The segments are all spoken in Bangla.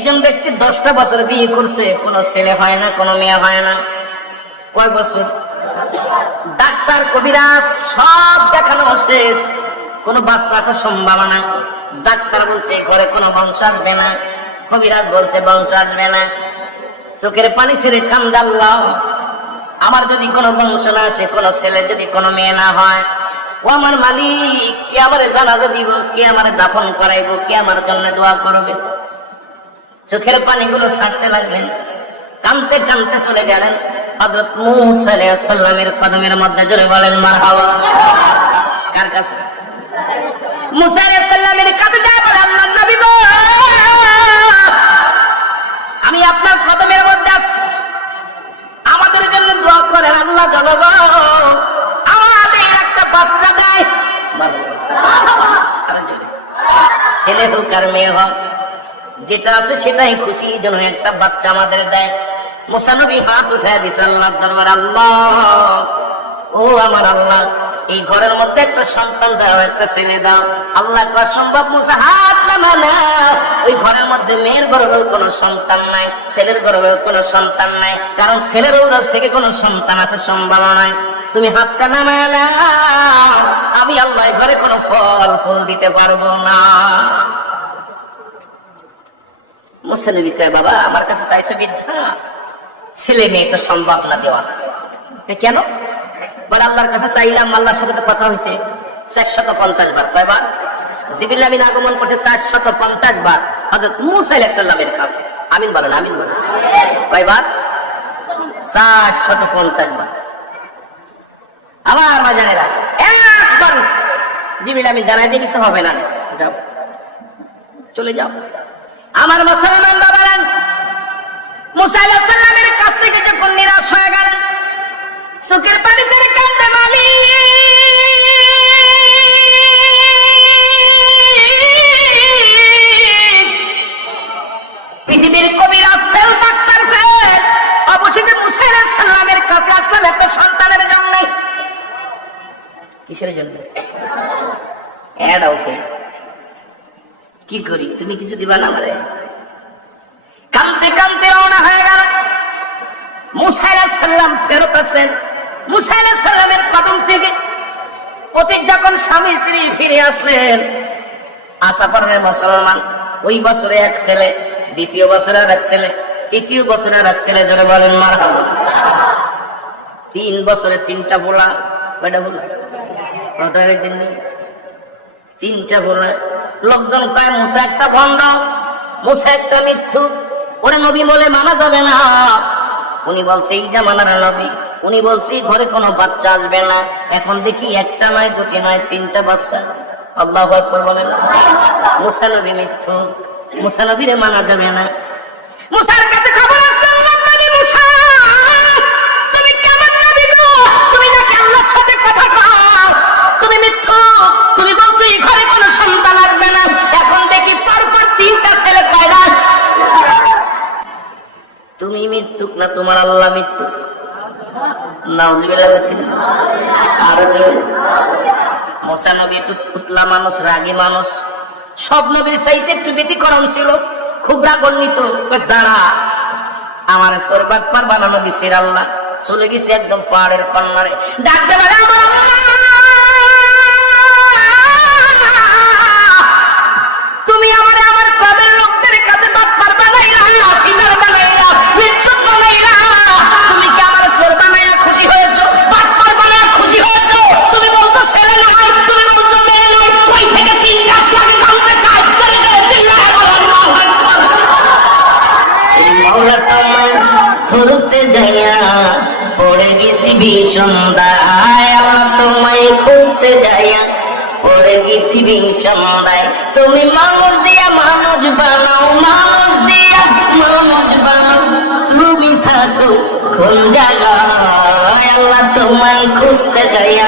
একজন ব্যক্তি 10টা বছর বিয়ে করছে, কোনো ছেলে হয় না, কোনো মেয়ে হয় না। কয় বছর? ডাক্তার কবিরাজ সব দেখানো শেষ, কোনো বাচ্চা আসার সম্ভাবনা। ডাক্তার বলছে ঘরে কোনো বংশ আসবে না, কবিরাজ বলছে বংশ আসবে না। চোখের পানি ছেড়ে কান্দে, আল্লাহ আমার যদি কোনো বংশ না আসে, কোনো ছেলে যদি কোনো মেয়ে না হয়, ও আমার মালিক, কে আমারে জানাজা দিব, কে আমারে দাফন করাইব, কে আমার জন্য দোয়া করবে? চোখের পানিগুলো ছাড়তে লাগলেন, কাঁদতে কাঁদতে চলে গেলেন হযরত মূসা আলাইহিস সালামের কদমের মধ্যে। জোরে বলেন মারহাবা। কার কাছে? মূসা আলাইহিস সালামের কাছে যায় বলে, আল্লাহর নবী গো, আমি আপনার কদমের মধ্যে আছি, আমাদের জন্য দোয়া করেন। আল্লাহ জনগ আমাদের একটা বাচ্চা দেয়, ছেলে হোক আর মেয়ে হোক, যেটা আছে সেটাই খুশি, যেন একটা বাচ্চা আমাদের দেয়। মুসা নবী হাত উঠায় দিছে আল্লাহর দরবারে, আল্লাহ ও আমার আল্লাহ, এই ঘরের মধ্যে একটা সন্তান দাও, একটা ছেলে দাও। আল্লাহ কয় সম্ভব মুসা, হাত নামা না। ওই ঘরের মধ্যে মেয়ের গর্ভেও কোনো সন্তান নাই, ছেলের গর্ভেও কোনো সন্তান নাই, কারণ ছেলের ঔরস থেকে কোনো সন্তান আছে সম্ভাবনা নাই। তুমি হাতটা নামায় না, আমি আল্লাহ ঘরে কোনো ফল ফুল দিতে পারবো না। মুসা নবী কয়, বাবা আমার কাছে চাইছো বিদ্যা, ছেলে মেয়ে তো সম্ভব না দেওয়া। কেন? বলে আল্লাহর কাছে চাইলাম, আল্লাহর সাথে তো কথা হয়েছে 450 বার। কয়বার? জিবরিল আমিন আগমন করতে 450 বার হযরত মূসা আলাইহিস সালামের কাছে। আমিন বলেন, আমিন বলেন। কয়বার? 450 বার। আমার বাজারেরা একবার জিবরিল আমিন জানাই দিয়ে কিছু হবে না, যাও চলে যাও। আমার মুসলমান বাবারা, মূসা আলাইহিস সালামের কাছ থেকে যখন নিরাশ হয়ে গেলেন, চোখের পানি ছেড়ে কাঁদতে বলি, পৃথিবীর কবিরাজ ফেল, ডাক্তার ফেল, অবশেষে মূসা আলাইহিস সালামের কাছে আসলাম একটা সন্তানের জন্য। কিসের জন্য? এটাও ফেল। কি করি, তুমি কিছু দিবা না আমারে? কাঁদতে কাঁদতে রওনা হয়ে গেল। মূসা আলাইহিস সালাম ফেরত আসলেন মূসা আলাইহিস সালামের কদম থেকে। প্রত্যেক যখন স্বামী স্ত্রী ফিরে আসলেন, আশা পরে মুসলমান, ওই বছরে এক ছেলে, দ্বিতীয় বছরে আর এক ছেলে, তৃতীয় বছরে আর এক ছেলে। জোরে বলেন মারহাবা। 3 বছরে 3টা পোলা। কয়টা পোলা? কয়টা দিন? 3টা পোলা। লোকজন কয় মূসা একটা ভণ্ড, মূসা একটা মিথ্যুক, ওরে নবী বলে মানা যাবে না। উনি বলছে এই জামানার নবী, উনি বলছে ঘরে কোনো বাচ্চা আসবে না। এখন দেখি একটা নয়, 2টি নয়, 3টা বাচ্চা। আল্লাহু আকবার বলেন। মূসা নবী মিথ্যুক, মূসা নবীরে মানা যাবে না। মূসার কাছে খবর আসলো, নবী মূসা, তুমি কেমন নবী গো? তুমি নাকি আল্লাহর সাথে কথা কও? তুমি মিথ্যুক, তুমি বলছো এই ঘরে কোনো সন্তান আসবে না। এখন দেখি পরপর 3টা ছেলে। কয়টা? তুমি মিথ্যুক না তোমার আল্লাহ মিথ্যুক? নাউজুবিল্লাহ। আর মূসা নবী একটু তুতলা মানুষ, রাগী মানুষ, সব নবীর চাইতে একটু ব্যতিক্রম ছিল, খুব রাগান্বিত। দাঁড়া, আমার সরবাত পার বানানো দিছে আল্লাহ। চলে গেছে একদম পাহাড়ের কর্নারে, ডাকতে পারে আমার আল্লাহ, তুমি আমারে আমার কমের লোকদের কাছে বাটপার বানাইলা, সিনার বানাইলা, মৃত্যু বানাইলা। তুমি কি আমার সর বানাইয়া খুশি হয়েছো? বাটপার বানাইয়া খুশি হয়েছো? তুমি বলছো ছেলে নাই, তুমি বলছো মেয়ে নাই, ওই থেকে 3 গাছ লাগে কাউকে চাই। চলে গেলে চিল্লায় বলো আল্লাহু আকবার। এই মাওলা তোমার ধরতে যাইয়া পড়ে গেছি ভীষণ দায়, আল্লাহ তোমায় খুঁজতে যাইয়া পড়ে গেছি ভীষণ দায়। তুমি মানুষ দিয়া মানুষ বানাও, মানুষ দিয়া মানুষ বানাও, তুমি থাকো কোন জায়গায়, আল্লাহ তোমায় খুঁজতে যাইয়া।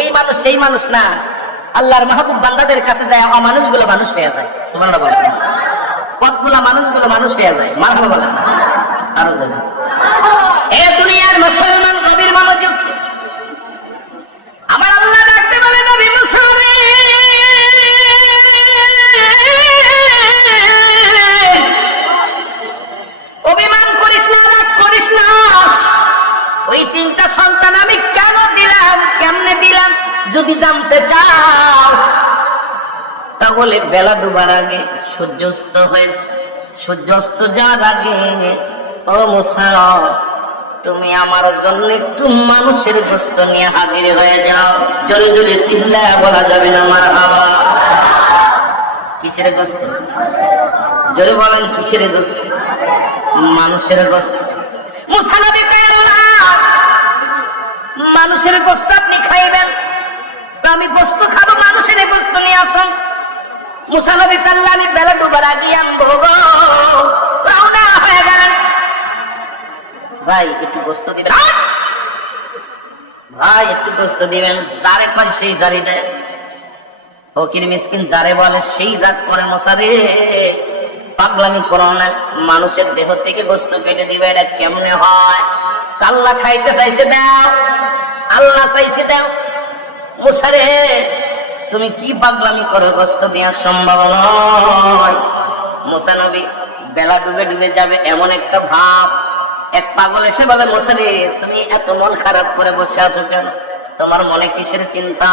এই মানুষ সেই মানুষ না, আল্লাহর মাহবুব বান্দাদের কাছে যায় অমানুষগুলো মানুষ হয়ে যায়। সুবহানাল্লাহ বলেন। পথগুলা মানুষগুলো মানুষ হয়ে যায়। মারহাবা বলেন না? আরো জানা এ দুনিয়ার মুসলমান নবীর মনোযোগ। আমার আল্লাহ ডাকতে বলে, নবী মুসা রে, দাও। তাহলে বেলা ডুবার আগে সূর্যাস্ত হয়েছে, সূর্যাস্ত যাওয়ার আগে ও মুসা তুমি আমার জন্য একটু মানুষের গোশত নিয়ে হাজির হয়ে যাও। জোরে জোরে চিল্লায় বলা যাবে না মারহাবা। কিসের গোশত? জোরে বলেন কিসের গোশত? মানুষের গোশত। মুসা নবী কয় আল্লাহ মানুষের গোশত আপনি খাইবেন, আমি গোশত খাবো, মানুষের গোশত নিয়ে আসুন। মুসা নবী আল্লাহ আমি বেলা ডুবার আগে আনবো গো। রওনা হয়ে গেলেন। ভাই একটু গোশত দিবেন, ভাই একটু গোশত দিবেন। যারে পাই সেই জারি দেয়, ফকির মিসকিন যারে বলে সেই রাগ করে। মশারে পাগলামি করো না, মানুষের দেহ থেকে গোশত কেটে দিবে, এটা কেমনে হয়? আল্লাহ খাইতে চাইছে দাও, আল্লাহ চাইছে দাও। মুসারে তুমি কি পাগলামি করো, গোশত দেওয়া সম্ভব নয়। মুসা নবী বেলা ডুবে ডুবে যাবে এমন একটা ভাব। এক পাগল এসে বলে মুসারে তুমি এত মন খারাপ করে বসে আছো কেন? তোমার মনে কিসের চিন্তা,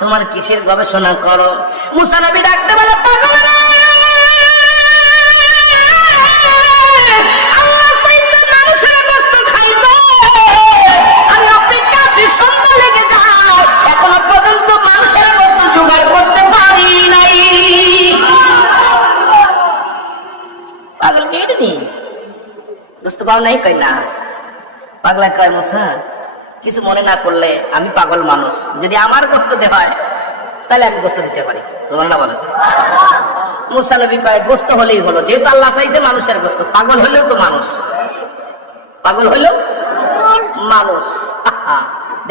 তোমার কিসের গবেষণা করো? মুসা নবী ডাকতে বলে পাগল মানুষের গোশত খাইবে, আমি অপেক্ষাতে সন্ধ্যা লেগে যাও, এখনো পর্যন্ত মানুষের গোশত জোগাড় করতে পারি নাই। পাগল কেটে বুঝতে পারো নাই? কই না। পাগলা কয় মুসা কিছু মনে না করলে আমি পাগল মানুষ, যদি আমার গোশত দেওয়া হয় তাহলে আমি গোশত দিতে পারি। সুবহানাল্লাহ বলেন। মুসা নবী কয় গোশত হলেই হলো, যেহেতু আল্লাহ চাইছে মানুষের গোশত, পাগল হলেও তো মানুষ, পাগল হলেও মানুষ।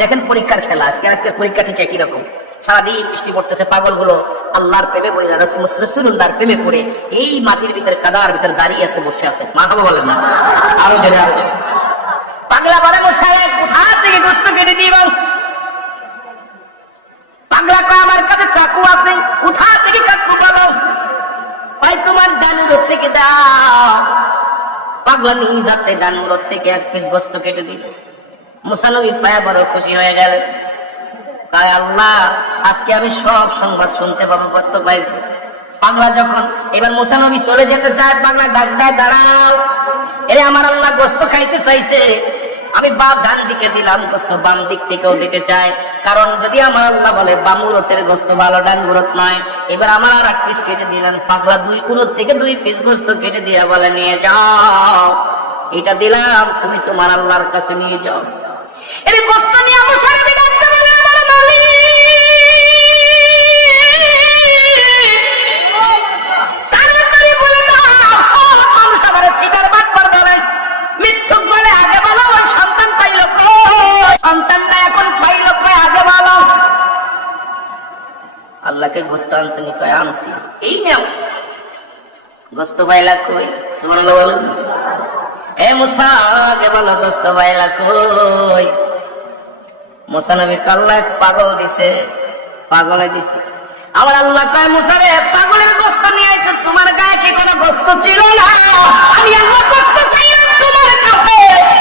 দেখেন পরীক্ষার খেলা, আজকের পরীক্ষা ঠিক একই রকম। সারাদিন বৃষ্টি পড়তেছে, পাগল গুলো আল্লাহর প্রেমে বইলা রাসূলুল্লাহর প্রেমে পড়ে এই মাটির ভিতরে কাদার ভিতরে দাঁড়িয়ে আছে, বসে আছে। মারহাবা বলেন না, আরো জোরে আরো জোরে। পাগলা বলে মুসা কোথা থেকে গোশত কেটে দিব? পাগলা কয় আমার কাছে চাকু আছে, কোথা থেকে কাটবো বলো? কয় তোমার ডানুর থেকে দাও। পাগলা নিয়ে যাতে ডানুর থেকে এক পিস গোশত কেটে দিল। মুসা নবী পায়া বড় খুশি হয়ে গেলেন। তাই আল্লাহ আজকে আমি সব সংবাদ শুনতে পাবো, গোশত পাইছি। পাগলা যখন এবার মুসা নবী চলে যেতে চায়, পাগলা ডাক দেয় দাঁড়াও, এরে আমার আল্লাহ গোশত খাইতে চাইছে, আমি বাম ডান দিকে দিলাম গোশত, বাম দিক থেকেও দিতে চাই। কারণ যদি আমার আল্লাহ বলে বাম উরতের গোশত ভালো, ডান উরত নয়, এবার আমার আর এক পিস কেটে দিলেন। পাগলা দুই উরত থেকে 2 পিস গোশত কেটে দিয়ে বলে নিয়ে যাও, এটা দিলাম, তুমি তোমার আল্লাহর কাছে নিয়ে যাও। এর গোশত নিয়ে মুসা নবী ডাকতে বলে আমার মালিক তাড়াতাড়ি বলে দাও। সব মানুষ আমার সিগার বাটপার বলে, মিথ্যুক বলে, আগে বলো ওই সন্তান পাইলো কই? সন্তানটা এখন পাইলো কই? আগে বলো। আল্লাহকে গোশত আনছেন? কয় আনছি। এই নাও গোশত পাইলা কই? সুবহানাল্লাহ বলেন। এ মুসা আগে বলো গোশত পাইলা কই? মুসা নবী আল্লাহ পাগল দিছে, পাগলে দিছে। আমার আল্লাহ কয় মুসা রে পাগলের গোশত নিয়ে আইছে, তোমার গায়ে কি কোনো গোশত ছিল না? আমি আল্লাহ গোশত চাইলাম তোমার কাছে,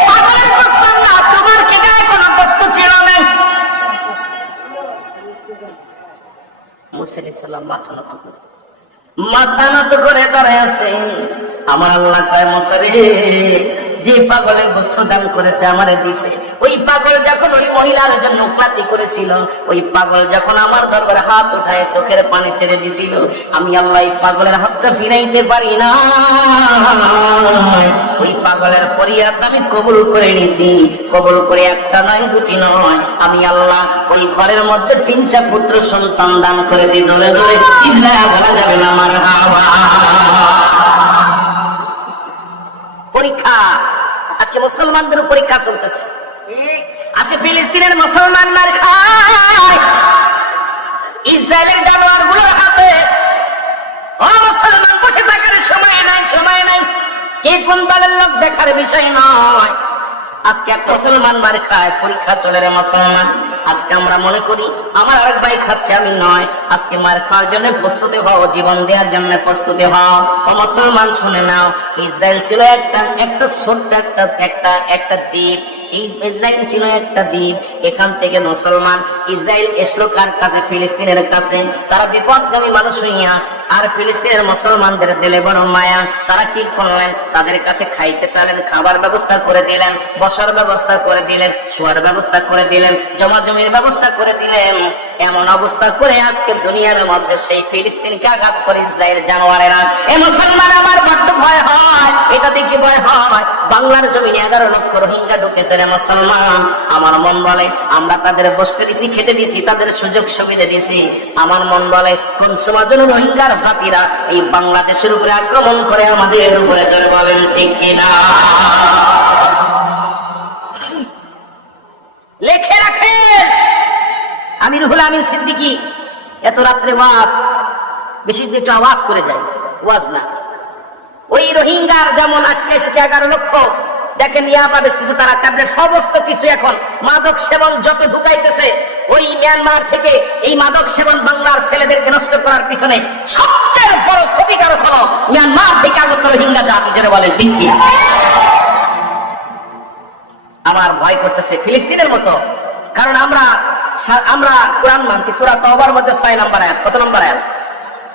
পাগলের গোশত না, তোমার কি গায়ে কোনো গোশত ছিল না? মুসা আলাইহিস সালাম মাথা নত করে দাঁড়ায় আছে। আমার আল্লাহ কয় মুসা রে যে পাগলের গোশত দান করেছে আমারে দিছে, ওই পাগল যখন ওই মহিলার জন্য পাতি করেছিল, ওই পাগল যখন আমার দরবারে হাত উঠায় চোখের পানি ছেড়ে দিছিল, আমি আল্লাহ এই পাগলের হাতটা ফিরাইতে পারি না। ওই পাগলের ফরিয়াদ আমি কবুল করে নিছি, কবুল করে একটা নয় দুটি নয়, আমি আল্লাহ ওই ঘরের মধ্যে 3টা পুত্র সন্তান দান করেছি। জোরে জোরে চিল্লায়া বলা যাবে না মারহাবা। পরীক্ষা আজকে মুসলমানদের পরীক্ষা চলতেছে। আজকে ফিলিস্তিনের মুসলমান মার খায় ইসরায়েলের জানোয়ার গুলোর হাতে। ও মুসলমান বসে থাকার সময় নাই, সময় নাই। কে কোন দলের লোক দেখার বিষয় নয়। আজকে এক মুসলমান মার খায়, পরীক্ষা চলে রে মুসলমান। আজকে আমরা মনে করি আমার আরেক ভাই খাচ্ছে, আমি নয়। আজকে মার খাওয়ার জন্য প্রস্তুতি হও, জীবন দেওয়ার জন্য প্রস্তুতি হও। ও মুসলমান শুনে নাও, ইসরায়েল ছিল একটা ছোট্ট একটা দ্বীপ। এই ইসরায়েল ছিল একটা দ্বীপ, এখান থেকে মুসলমান ইসরায়েল এসলো কার কাছে? ফিলিস্তিনের কাছে। তারা বিপদগামী মানুষ হইয়া আর ফিলিস্তিনের মুসলমানদের দিলে বড় মায়া। তারা কি করলেন? তাদের কাছে খাইতে চাইলেন, খাবার ব্যবস্থা করে দিলেন, বসার ব্যবস্থা করে দিলেন, শোয়ার ব্যবস্থা করে দিলেন, জমা জমির ব্যবস্থা করে দিলেন। এমন অবস্থা করে আজকে দুনিয়ার মধ্যে সেই ফিলিস্তিনকে আঘাত করে ইসরায়েল জানোয়ারেরা। এ মুসলমান, আমার বড্ড ভয় হয়, এটা দেখে ভয় হয়। বাংলার জমিনে 11 লক্ষ রোহিঙ্গা ঢুকেছে রে মুসলমান। আমার মন বলে আমরা তাদের বসতে দিছি, খেতে দিছি, তাদের সুযোগ সুবিধা দিছি। আমার মন বলে কোন সময় যেন রোহিঙ্গার জাতিরা এই বাংলাদেশের উপরে আক্রমণ করে আমাদের উপরে ধরে, বলেন ঠিক কিনা? লেখে রাখেন আমিরুল আমিন সিদ্দিকী এত রাত্রে ওয়াজ, বেশি একটু আওয়াজ করে যায়, ওয়াজ না। ওই রোহিঙ্গার যেমন আজকে এসেছে 11 লক্ষ, দেখেন ইয়াবা বেচতেছে তারা, ট্যাবলেট, সমস্ত কিছু। এখন মাদক সেবন যত ঢুকাইতেছে ওই মিয়ানমার থেকে, এই মাদক সেবন বাংলার ছেলেদেরকে নষ্ট করার পিছনে সবচেয়ে বড় ক্ষতিকারক হলো মিয়ানমার থেকে আগত রোহিঙ্গা জাতি, যারা বলেন ঠিক কি? আমার ভয় করতেছে ফিলিস্তিনের মতো, কারণ আমরা কোরআন মানছি। সূরা তাওবার মধ্যে 6 নম্বর আয়াত, কত নম্বর আয়াত?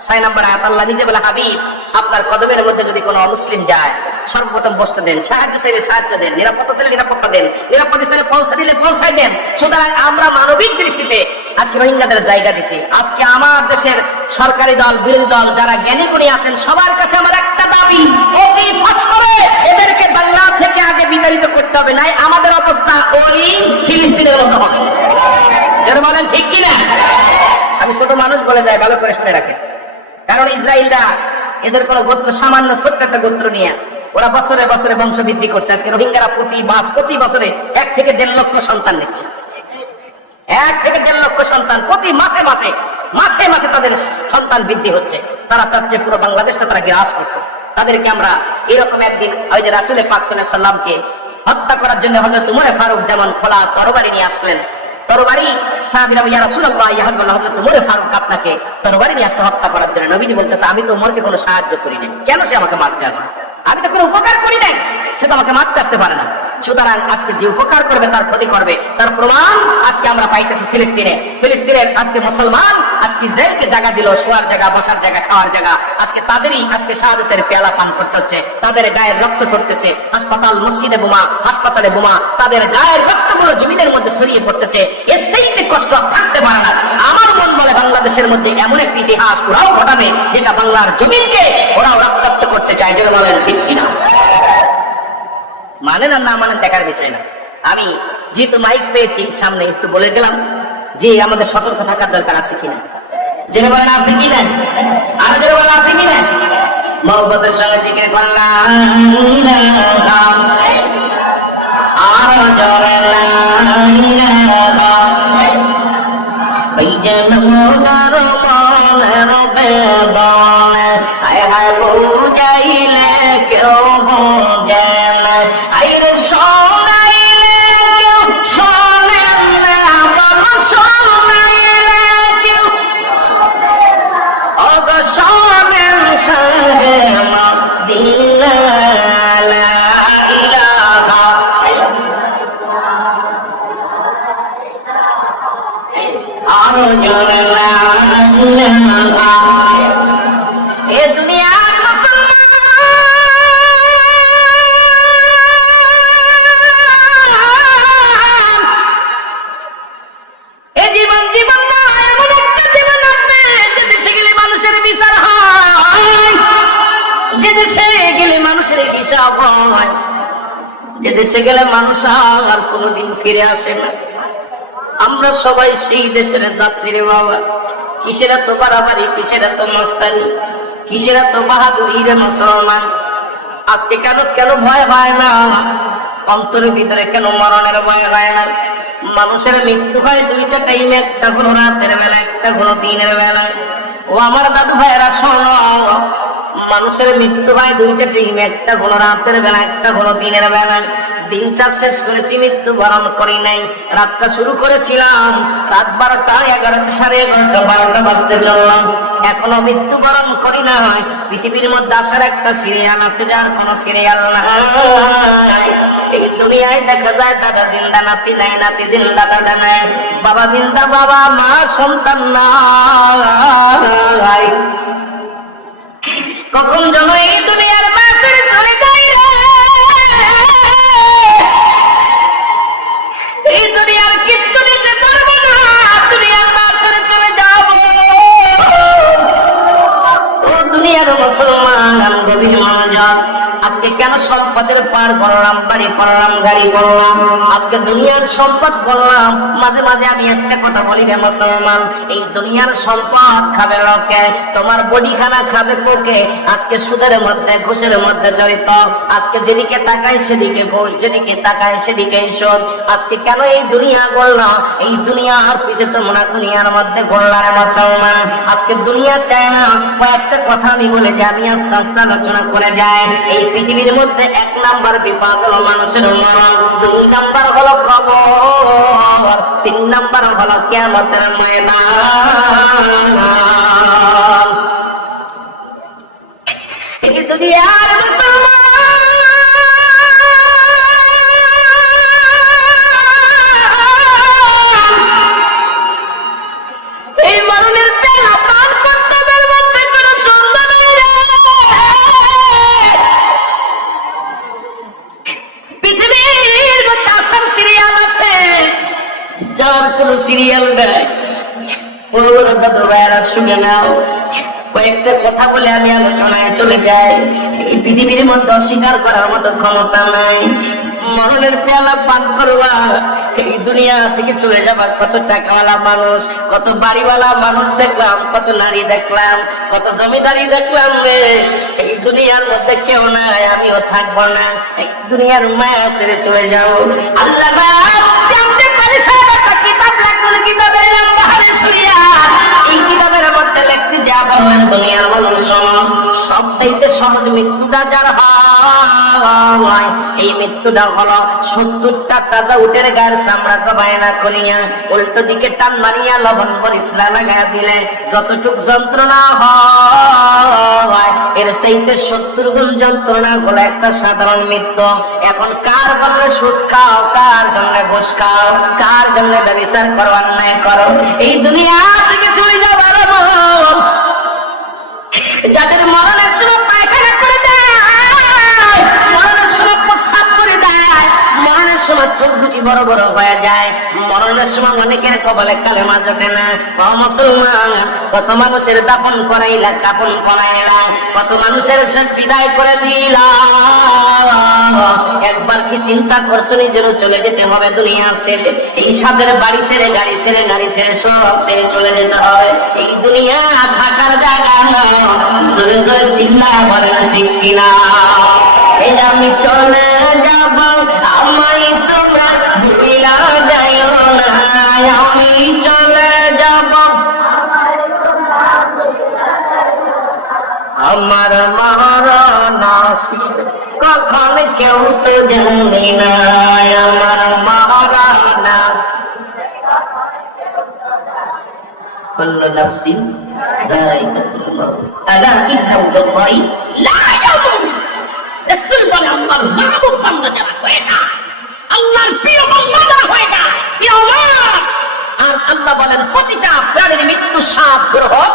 6 নম্বর আয়াত। আল্লাহ নিজে বলে, হাবিব আপনার কদমের মধ্যে যদি কোনো অমুসলিম যায় সর্বপ্রথম বসতে দেন, সাহায্য চাইলে সাহায্য দেন, নিরাপত্তা চাইলে নিরাপত্তা দেন, নিরাপদ স্থানে পৌঁছে দিলে পৌঁছাই দেন। সুতরাং আমরা মানবিক দৃষ্টিতে আজকে রোহিঙ্গাদের জায়গা দিছি। আজকে আমার দেশের সরকারি দল, বিরোধী দল, যারা জ্ঞানী গুণী আছেন, সবার কাছে আমার একটা দাবি, অতি ফাঁস করে এদেরকে বাংলা থেকে আগে বিতাড়িত করতে হবে, নাই আমাদের অবস্থা ওই ফিলিস্তিনের মতো হবে। যারা বলেন ঠিক কিনা? আমি ছোট মানুষ বলে যাই, ভালো করে শুনে রাখেন। কারণ ইসরায়েলরা এদের কোন গোত্র, সামান্য ছোট্ট একটা গোত্র নিয়ে ওরা বছরে বছরে বংশ বৃদ্ধি করছে। আজকে রোহিঙ্গারা প্রতি বছরে 1 থেকে 1.5 লক্ষ সন্তান নিচ্ছে। 1 থেকে 1.5 লক্ষ সন্তান প্রতি মাসে মাসে তাদের সন্তান বৃদ্ধি হচ্ছে। তারা চাচ্ছে পুরো বাংলাদেশটা তারা গ্রাস করতে। তাদেরকে আমরা এরকম একদিন ওই যে রাসূল পাক সাল্লাল্লাহু আলাইহি সাল্লামকে হত্যা করার জন্য হযরত উমর ফারুক যেমন খোলা তরবারি নিয়ে আসলেন, তরবারি সাহাবীরা, ইয়া রাসূলুল্লাহ, ইয়া হাবিবাল্লাহ, হযরত উমর ফারুক আপনাকে তরবারি নিয়ে আসছে হত্যা করার জন্য। নবীজি বলতেছে, আমি তো উমরকে কোনো সাহায্য করি নাই, কেন সে আমাকে মারতে আসবে? আমি তো কোনো উপকার করি নাই, সে তো আমাকে মারতে আসতে পারে না। সুতরাং আজকে যে উপকার করবে তার ক্ষতি করবে, তার প্রমাণ আজকে আমরা পাইতেছি ফিলিস্তিনের আজকে মুসলমান আজকে ইসরায়েলকে জায়গা দিল, শোয়ার জায়গা, বসার জায়গা, খাওয়ার জায়গা। আজকে তাদেরই আজকে শাহাদাতের পেয়ালা পান করতে হচ্ছে, তাদের গায়ের রক্ত ছড়তেছে, হাসপাতাল মসজিদে বোমা, হাসপাতালে বোমা, তাদের গায়ের রক্তগুলো জমিনের মধ্যে ছড়িয়ে পড়তেছে। এর সেইতে কষ্ট থাকতে পারে না। আমার মন বলে বাংলাদেশের মধ্যে এমন একটি ইতিহাস ওরাও ঘটাবে, যেটা বাংলার জমিনকে ওরাও রক্তাক্ত করতে চায়। যেটা বলেন ঠিক কিনা? মানেন আর না মানেন দেখার বিষয় না। আমি যেহেতু মাইক পেয়েছি সামনে, একটু বলে দিলাম যে আমাদের সতর্ক থাকার দরকার আছে কিনা। জেনে বলেন আছে কিনা, আরো জেনে বলেন আছে কিনা। মহব্বতের সঙ্গে জিকির করলাম, আরো জোরে ওই যে মোনার মনের বেদন, আয় হায় বুঝাইলে কেউ বোঝে না, আইরে শোনাইলে কেউ শোনে না, বাবা শোনাইলে কেউ অগ শোনেন সঙ্গে মদিনা লা ইলাহা আরো জোরে লা ইলাহা। এ দুনিয়ার মুসলমান, এ জীবন না, এমন একটা জীবন আসবে যে দেশে গেলে মানুষের বিচার হয়, যে দেশে গেলে মানুষের হিসাব হয়, যে দেশে গেলে মানুষ আর কোনোদিন ফিরে আসে না। আমরা সবাই সেই দেশের যাত্রী রে বাবা। কিসের এত বাড়াবাড়ি, কিসের এত মস্তানি, কিসের এত বাহাদুরি রে মুসলমান? আজকে কেন ভয় হয় না? অন্তরের ভিতরে কেন মরণের ভয় হয় না? মানুষের মৃত্যু হয় 2টা টাইমে, একটা হলো রাতের বেলা, একটা হলো দিনের বেলা। ও আমার দাদু ভাইয়েরা শোনো, মানুষের মৃত্যু হয় 2টা টাইমে, একটা হলো রাতের বেলা, একটা হলো দিনের বেলা। দিনটা শেষ করেছি, মৃত্যু বরণ করি নাই। রাতটা শুরু করেছিলাম রাত 12টা, 11টা, 11:30, 12টা বাজতে চললাম। এখনো মৃত্যুবরণ করি না। পৃথিবীর মধ্যে আসার একটা সিরিয়াল আছে, যার কোনো সিরিয়াল নাই। এই দুনিয়ায় দেখা যায় দাদা জিন্দা, নাতি নাই, নাতি জিন্দা, দাদা নাই, বাবা জিন্দা, বাবা মা সন্তান নাই। কখন যেন এই দুনিয়ার মা ছেড়ে চলে যাই রে, এই দুনিয়ার কিচ্ছু দিতে পারবো না, দুনিয়ার মা ছেড়ে চলে যাবো। ও দুনিয়ার মুসলমান, গভীর মনোযোগ। আজকে কেন সম্পদের পার করলাম, বাড়ি করলাম, গাড়ি করলাম, আজকে দুনিয়ার সম্পদ করলাম। মাঝে মাঝে আমি একটা কথা বলি রে মুসলমান, এই দুনিয়ার সম্পদ খাবে লোকে, তোমার বডি খানা খাবে পোকে। আজকে সুদের মধ্যে, ঘুষের মধ্যে জড়িত, আজকে যেদিকে তাকায় সেদিকে ঘুষ, যেদিকে তাকায় সেদিকে সুদ। আজকে কেন এই দুনিয়া গড়লাম, এই দুনিয়ার পিছে তোমরা দুনিয়ার মধ্যে গড়লা রে মুসলমান। আজকে দুনিয়া চায় না। কয়েকটা কথা আমি বলে যে আমি আস্তে আস্তে আলোচনা করে যাই। এই পৃথিবীর মধ্যে 1 নাম্বার বিপদ হলো মানুষের মরণ, 2 নাম্বার হলো কবর, 3 নাম্বার হলো কিয়ামতের ময়দান। এই দুনিয়ার মুসলমান, এই মরণের পেলা পান করতে মধ্যে কোনো সন্ধান নেই রে। পৃথিবীর মধ্যে আসার সিরিয়াল আছে, যার কোনো সিরিয়াল নেই। ও দাদু ভাইরা শুনে নাও, কয়েকটা কথা বলে আমি আলোচনায় চলে যাই। এই পৃথিবীর মধ্যে অস্বীকার করার মতো ক্ষমতা নাই। মরণের পেয়ালা পান করবা, এই দুনিয়া থেকে চলে যাবা। কত টাকাওয়ালা মানুষ, কত বাড়িওয়ালা মানুষ দেখলাম, কত নারী দেখলাম, কত জমিদারি দেখলাম রে। এই দুনিয়ার মধ্যে কেউ নাই, আমিও থাকবো না। এই দুনিয়ার মায়া ছেড়ে চলে যাও। আল্লাহ কিতাবের নাম বাহারে শুইয়া, এই কিতাবের মধ্যে লিখতে যা বলেন দুনিয়ার মানুষ সবচাইতে সহজ মৃত্যুটা যার হয়, এই মৃত্যুটা হলো 70টা তাজা উটের গায়ের চামড়া জবাই না করিয়া উল্টো দিকে টান মারিয়া লবণ মরিচা লাগাইয়া দিলে যতটুক যন্ত্রণা হয়, এর চাইতে 70 গুণ যন্ত্রণা হলো একটা সাধারণ মৃত্যু। এখন কার জন্য সুদ খাও, কার জন্য ঘুষ খাও, কার জন্য ব্যভিচার করো, অন্যায় করো, এই দুনিয়া থেকে চলে যাবার যাদের মরণের সময় পায়খানা করে দেয়, মরণের সময় প্রস্রাব করে দেয়, মরণের সময় চোখ দুটি বড় বড় হয়ে যায়, মরণের সময় অনেকের কপালে কালেমা জোটে না। ও মুসলমান, কত মানুষের দাফন করাইলা, কাফন করাইলা, কত মানুষের শেষ বিদায় করে দিলা। একবার কি চিন্তা করছো নিজেরও চলে যেতে হবে দুনিয়া ছেড়ে? এই সাদের বাড়ি ছেড়ে, গাড়ি ছেড়ে, নারী ছেড়ে, সব ছেড়ে চলে যেতে হবে। এই দুনিয়া থাকার জায়গা নয়। জোরে জোরে চিল্লা বলেন ঠিক কিনা? এই আমি চলে যাব, আমায় তোমরা ভুলিয়া যাইও না। আমি চলে যাব, আমার মরণ আসিবে কখন কেউ তো জানি না। আমার মরণ কুল্লু নাফসিন যায়িকাতুল মাউত আলা ইন্নাল্লাহি লা ইয়ামুত। রাসূল বলেন আল্লাহর মাহবুব বান্দা যারা হয়ে যায়, আল্লাহর প্রিয় বান্দা যারা হয়ে যায়, প্রিয় আমার। আর আল্লাহ বলেন প্রতিটা প্রাণীর মৃত্যু সাপ গ্রহণ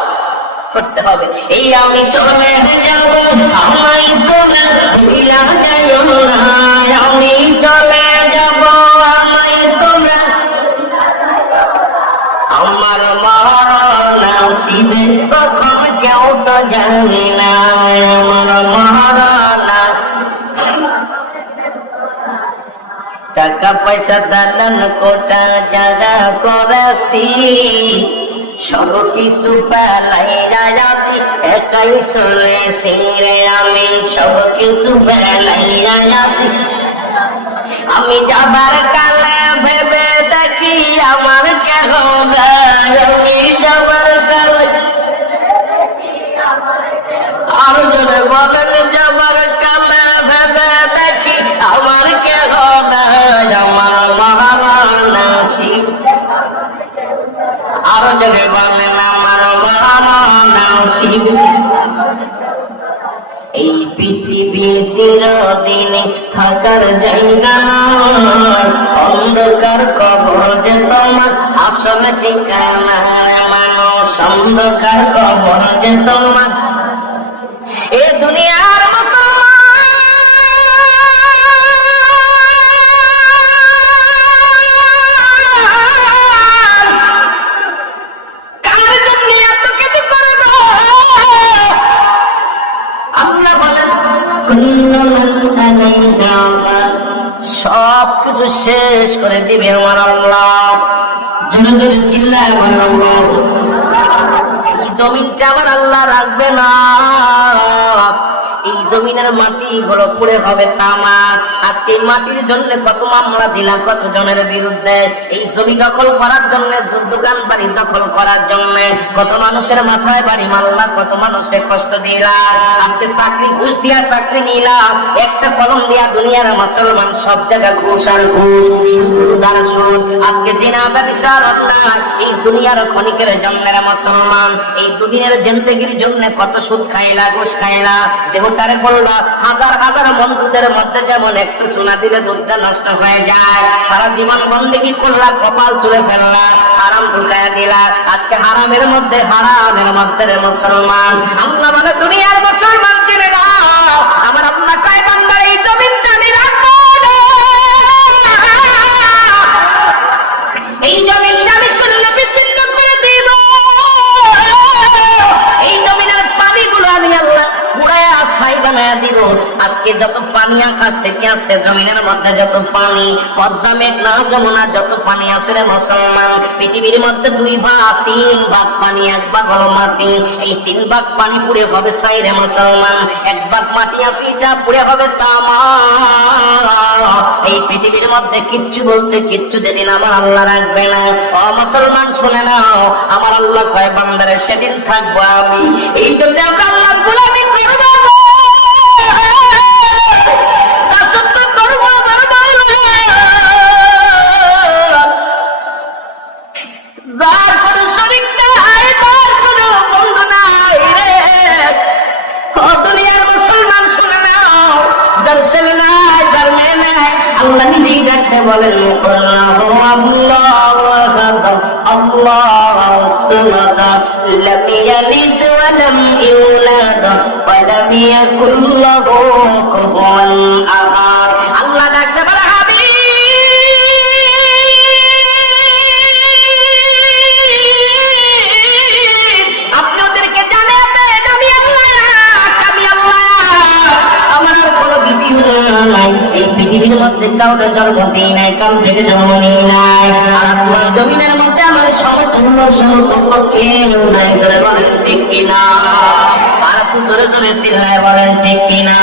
করতে হবে। এই আমি চলে যাব, আমায় তোমরা ভুলিয়া যাইও না। আমি চলে যাব, আমায় তোমরা, আমার মরণ আসিবে কখন কেউ তো জানি না। আমার মরণ, টাকা পয়সা দালান কোটা জায়গা করেছি, সব কিছু বেলাইরা রাতি একাই চলেছি রে আমি, সব কিছু বেলাইরা রাতি। আমি যাবার কালে ভেবে দেখি আমার কেহ নাই, আমি যাবার কালে, আর জোরে বলেন যাবার কালে ভেবে দেখি আমার কেহ নাই। আমার মহান শিব, আর জোরে বলেন আমার মহান এই পৃথিবী চিরদিনে থাকার জায়গা নয়, অন্ধকার কবর যে তোমার আসল ঠিকানা। মানুষ অন্ধকার কবর যে তোমার এ দুনিয়ার সব কিছু শেষ করে দিবে আমার আল্লাহ। জোরে জোরে চিল্লায় আমার আল্লাহ। এই জমিনটা আমার আল্লাহ রাখবে না, এই জমিনের মাটি গুলো পুড়ে হবে তামা। আজকে এই মাটির জন্য কত মামলা দিলাম কত জনের বিরুদ্ধে, এই জমি দখল করার জন্য, দোকান বাড়ি দখল করার জন্য কত মানুষের মাথায় বাড়ি মারলাম, কত মানুষের কষ্ট দিলাম। আজকে চাকরি ঘুষ দিয়া চাকরি নিলাম, একটা কলম দিয়া দুনিয়ার মুসলমান সব জায়গা ঘুষ আর ঘুষ, সুদ আর সুদ। আজকে জিনা ব্যভিচার অন্যায়, এই দুনিয়ার ক্ষণিকের জন্মের মুসলমান এই দুদিনের জিন্দেগির জন্য কত সুদ খাইলা, ঘুষ খাইলা, দেহটারে বললো হাজার হাজার বন্ধুদের মধ্যে যেমন একটু সোনা দিলে দুধটা নষ্ট হয়ে যায়। সারা জীবন বন্দেগি করলা, কপাল ছুঁড়ে ফেললা, হারাম ঢুকায় দিলা। আজকে হারামের মধ্যে মুসলমান। আল্লাহ বলে দুনিয়ার মুসলমান চিনে নাও, আমার আল্লাহ কয় বান্দার এই জমিনটা আমি রাখবো না, এই জমিনটা আমি চূর্ণ বিচ্ছিন্ন করে দিব, এই জমিনের পানিগুলো আমি আল্লাহ পুরায়া ছাই বানায়া দিব। আজকে যত পানি আকাশ থেকে আসছে, জমিনের মধ্যে যত পানি, পদ্মা মেঘনা যমুনা যত পানি আছে রে মুসলমান, পৃথিবীর মধ্যে 2 ভাগ 3 ভাগ পানি, 1 ভাগ হলো মাটি। এই 3 ভাগ পানি পুড়ে হবে ছাই রে মুসলমান, 1 ভাগ মাটি আছে যা পুড়ে হবে তামা। এই পৃথিবীর মধ্যে কিচ্ছু বলতে কিচ্ছু যেদিন আমার আল্লাহ রাখবে না, ও মুসলমান শুনে নাও, আমার আল্লাহ কয় বান্দারে সেদিন থাকবো আমি। এই জন্য আমরা আল্লাহর গোলামি করব, যার কোনো শরীক নাই, যার কোনো বন্ধু নাই রে, ও দুনিয়ার মুসলমান শুনে নাও, যার ছেলে নাই, যার মেয়ে নাই, আল্লাহ নিজেই ডাকতে বলেন আল্লাহু আহাদ আল্লাহু সামাদ লাম ইয়ালিদ ওয়া লাম ইউলাদ ওয়া লাম ইয়াকুল লাহু কুফুয়ান আহাদ। আল্লাহ ডাকতে বলে এই পৃথিবীর মধ্যে কাউকে জন্ম দিই নাই, কারো থেকে জন্ম নিই নাই, আর আসমান জমিনের মধ্যে আমার সমতুল্য সমকক্ষ কেউ নাই। জোরে বলেন ঠিক কিনা, আর একটু জোরে জোরে চিল্লায় বলেন ঠিক কিনা।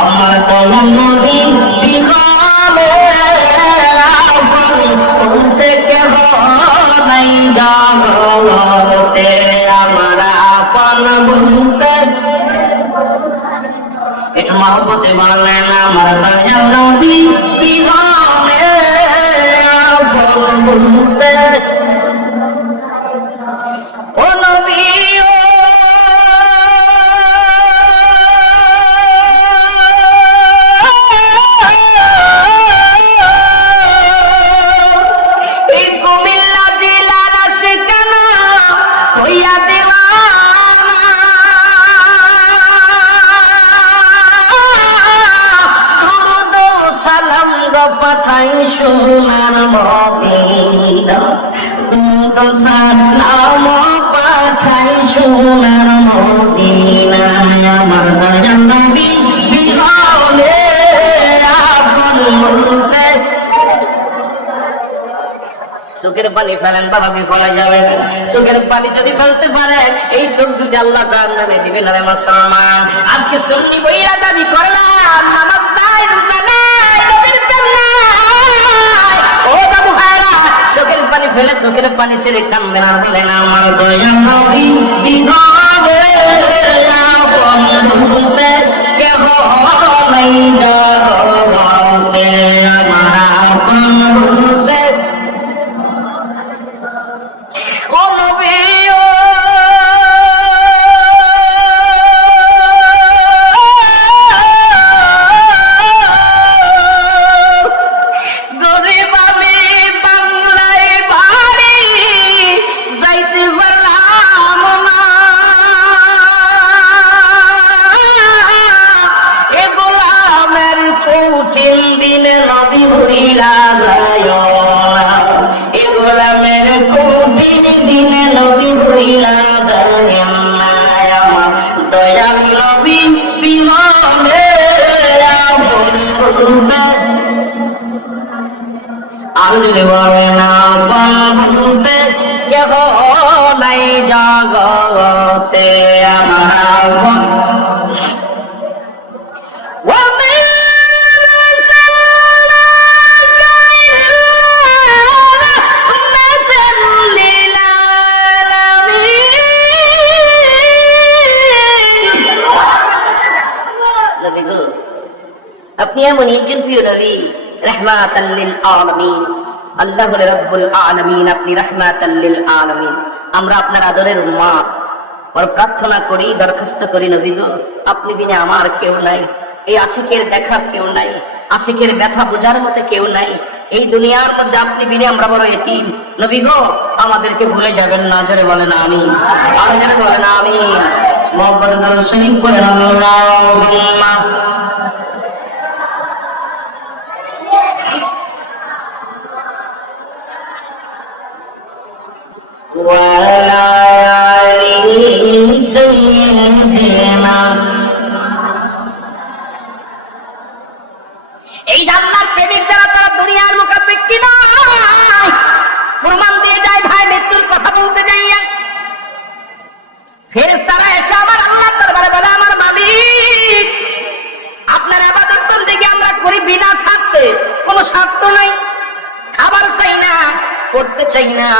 আমার তো নবী বিহারে বলতে কেহ নাই জগতে, আমার আপন বলতে একটু মহব্বতে বলেন আমার দয়াল নবী বিহারে বলতে, ও নবী এই কুমিল্লা জেলার আশিকানা হইয়া দেওয়া পাঠাই সোনার মদিনা, তো সালাম পাঠাই সোনার মদিনা, আমার দয়াল নবী বিহারে আপন বলতে। চোখের পানি ফেলেন বাবা, বিফলে যাবেন। চোখের পানি যদি ফেলতে পারেন, এই চোখ দুটি আল্লাহ জাহান্নামে দিবে না রে মুসলমান। আজকে সুন্নি বইয়া দাবি করলাম, নামাজ নাই, রোজা নাই, নবীর প্রেম নাই, ও বাবু ভাইরা চোখের পানি ফেলে চোখের পানি ছেড়ে কান্দেন আর বলেন আমার দয়াল নবী বিহারে আপন বলতে কেহ নাই জগতে, আমার আপন বলতে। ও নবী ও যদি বলে না বলতে কেহ নাই জগতে আমার আপনি এমন একজন প্রিয় নবী, রাহমাতাল লিল আলামিন। আল্লাহ হলেন রব্বুল আলামিন, আপনি রাহমাতাল লিল আলামিন। আমরা আপনার আদরের উম্মত, আর প্রার্থনা করি, দরখাস্ত করি নবী গো, আপনি বিনা আমার কেউ নাই। এই আশিকের দেখার কেউ নাই, আশিকের ব্যথা বোঝার মতো কেউ নাই। এই দুনিয়ার মধ্যে আপনি বিনা আমরা বড় এতিম। নবী গো, আমাদেরকে ভুলে যাবেন না। জোরে বলেন আমিন, আরো জোরে বলেন আমিন। মুহাম্মদুর রাসূলুল্লাহ বলেন আল্লাহুম্মা وعلى آله سيدنا। এই জান্নাত প্রেমিক যারা, তারা দুনিয়ার মুখাপেক্ষী নয়। প্রমাণ দিয়ে যায় ভাই, মৃত্যুর কথা বলতে যাইয়া ফেরেশতারা এসে আমার আল্লাহর দরবারে বলে, আমার মালিক, আপনার ইবাদত বন্দেগী আমরা করি বিনা স্বার্থে, কোনো স্বার্থ নাই। খাবার চাই না, করতে চাই না,